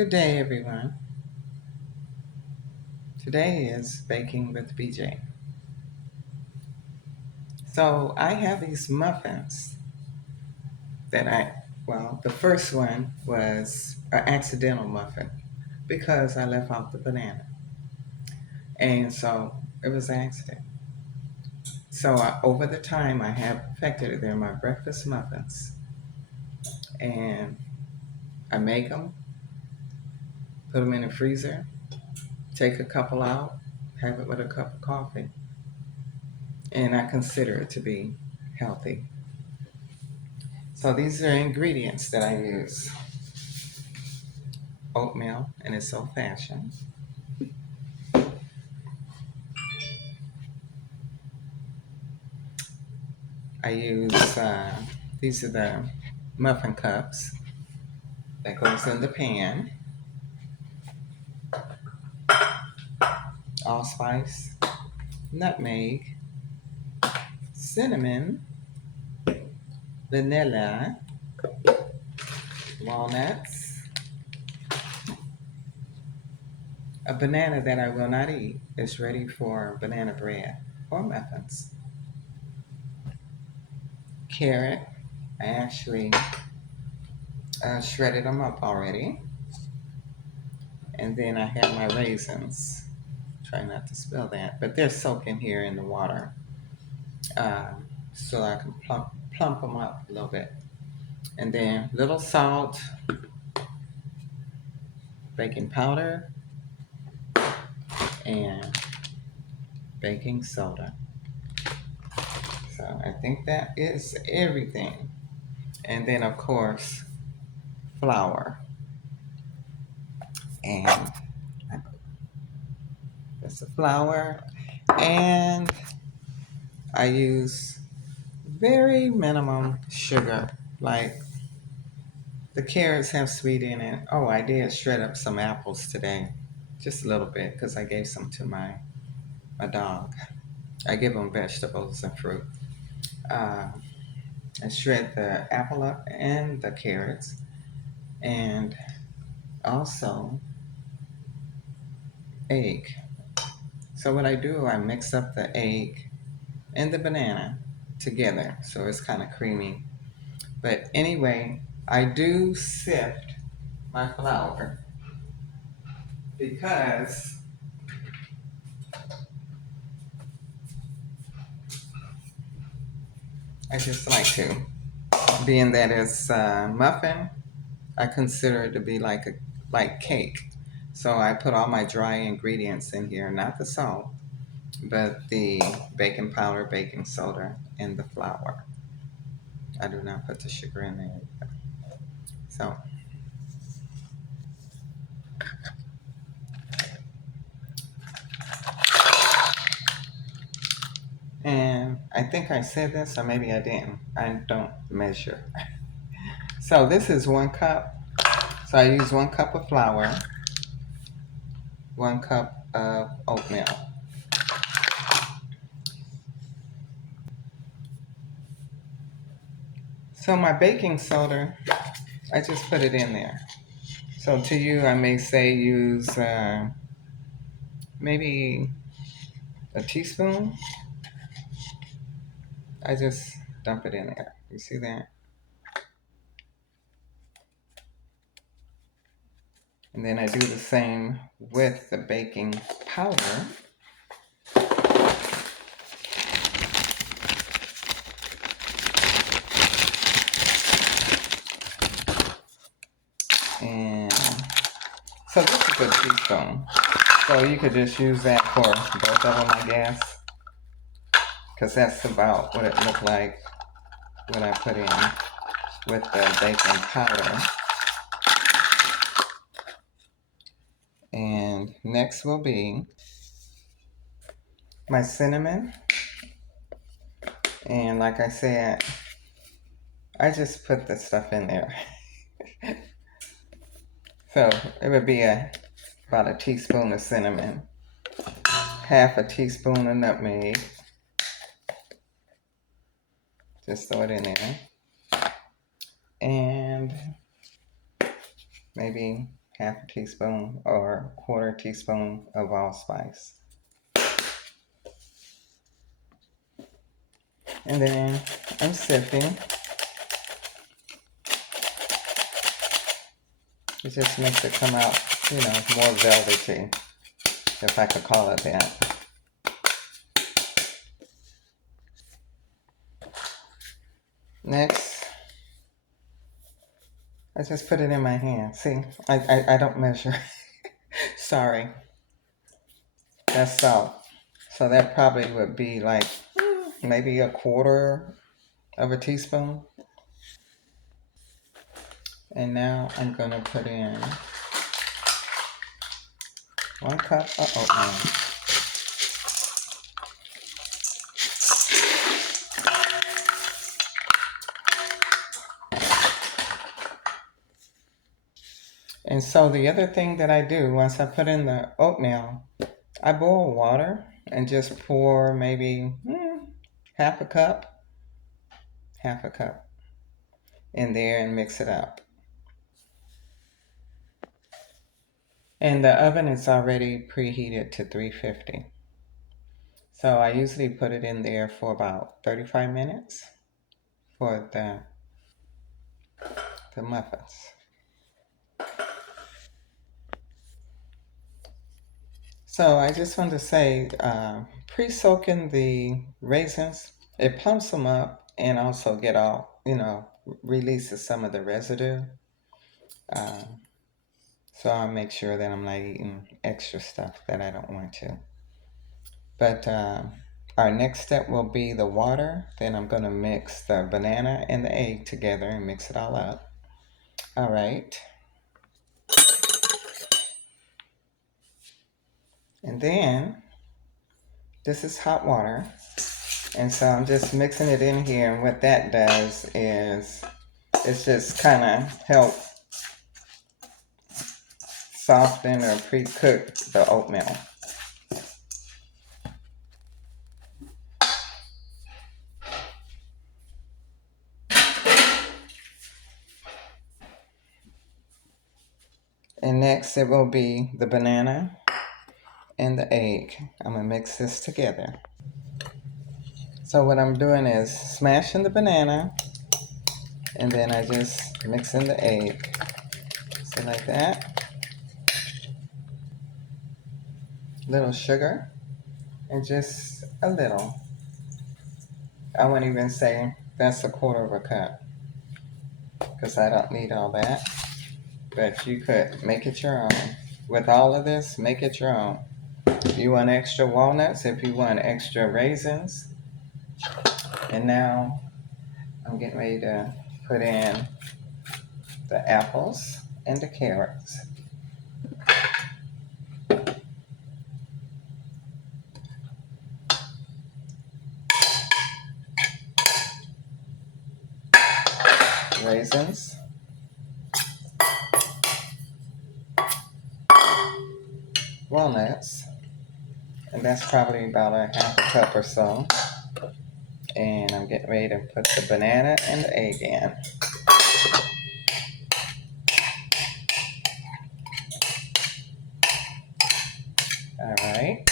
Good day, everyone. Today is Baking with BJ. So I have these muffins that the first one was an accidental muffin because I left out the banana. And so it was an accident. So over the time, I have perfected it. They're my breakfast muffins. And I make them, put them in the freezer, take a couple out, have it with a cup of coffee. And I consider it to be healthy. So these are ingredients that I use. Oatmeal, and it's old fashioned. I use, these are the muffin cups that goes in the pan. Allspice, nutmeg, cinnamon, vanilla, walnuts, a banana that I will not eat is ready for banana bread or muffins. Carrot, I actually shredded them up already. And then I have my raisins. Try not to spill that, but they're soaking here in the water. So I can plump them up a little bit. And then little salt, baking powder, and baking soda. So I think that is everything. And then of course, flour. And that's the flour. And I use very minimum sugar. Like the carrots have sweet in it. Oh, I did shred up some apples today. Just a little bit because I gave some to my dog. I give them vegetables and fruit. Uh, I shred the apple up and the carrots, and also egg. So what I do, I mix up the egg and the banana together, so it's kind of creamy. But anyway, I do sift my flour because I just like to. Being that it's muffin, I consider it to be like cake. So I put all my dry ingredients in here, not the salt, but the baking powder, baking soda, and the flour. I do not put the sugar in there. So, and I think I said this, or maybe I didn't. I don't measure. So this is 1 cup. So I use 1 cup of flour, 1 cup of oatmeal. So my baking soda, I just put it in there. So to you, I may say use maybe a teaspoon. I just dump it in there. You see that? And then I do the same with the baking powder. And so this is a teaspoon. So you could just use that for both of them, I guess. Because that's about what it looked like when I put in with the baking powder. And next will be my cinnamon. And like I said, I just put the stuff in there. So it would be about a teaspoon of cinnamon, half a teaspoon of nutmeg. Just throw it in there. And maybe half a teaspoon or quarter teaspoon of allspice. And then I'm sifting. It just makes it come out, more velvety, if I could call it that. Next, I just put it in my hand. See, I don't measure. Sorry, that's salt. So that probably would be like maybe a quarter of a teaspoon. And now I'm going to put in 1 cup of oatmeal. And so the other thing that I do once I put in the oatmeal, I boil water and just pour maybe half a cup in there and mix it up. And the oven is already preheated to 350. So I usually put it in there for about 35 minutes for the muffins. So I just wanted to say, pre-soaking the raisins, it plumps them up and also releases some of the residue. So I'll make sure that I'm not eating extra stuff that I don't want to. But our next step will be the water. Then I'm going to mix the banana and the egg together and mix it all up. All right. And then this is hot water. And so I'm just mixing it in here. And what that does is it's just kind of help soften or pre-cook the oatmeal. And next it will be the banana and the egg. I'm going to mix this together. So what I'm doing is smashing the banana and then I just mix in the egg. So like that. Little sugar and just a little. I wouldn't even say that's a quarter of a cup because I don't need all that. But you could make it your own. With all of this, make it your own. If you want extra walnuts, if you want extra raisins. And now I'm getting ready to put in the apples and the carrots. Raisins. Walnuts. And that's probably about a half a cup or so. And I'm getting ready to put the banana and the egg in. All right.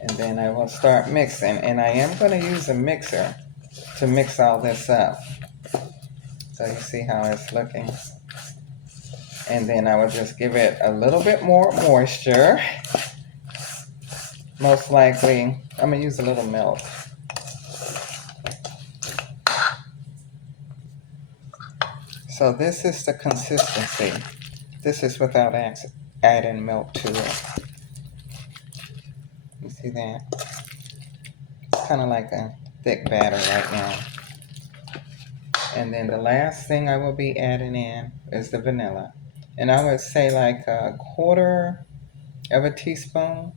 And then I will start mixing. And I am going to use a mixer to mix all this up. So you see how it's looking. And then I will just give it a little bit more moisture. Most likely, I'm going to use a little milk. So this is the consistency. This is without adding milk to it. You see that? It's kind of like a thick batter right now. And then the last thing I will be adding in is the vanilla. And I would say like a quarter of a teaspoon